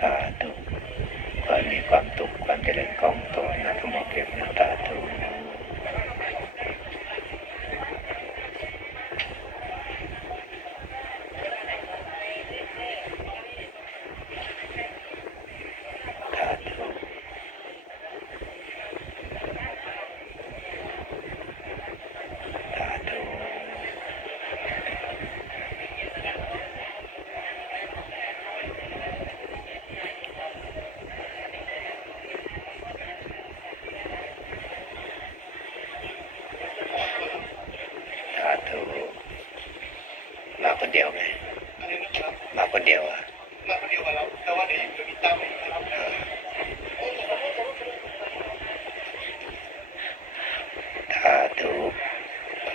สาธุขอให้มีความสุขความเจริญ คนเดียวไหมอันนี้นะครับมาคนเดียวอะมาคนเดียวกับเราแต่ว่าเดี๋ยวจะมีตั้มอีกนะครับสาธุ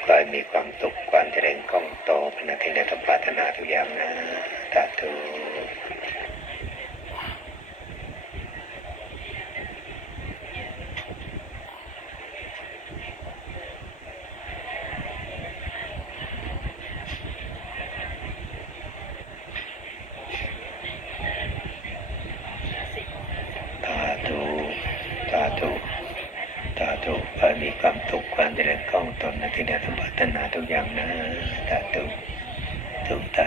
ขอให้มีความสุขความเจริญก้องโตพนักที่ได้ทำปรารถนาทุกอย่างนะสาธุสาธุสา ธุสาธุขอมีความสุขความเจริญก้องตนนะที่ได้ทำปรานาทุกอย่างนะสาธุทุกตา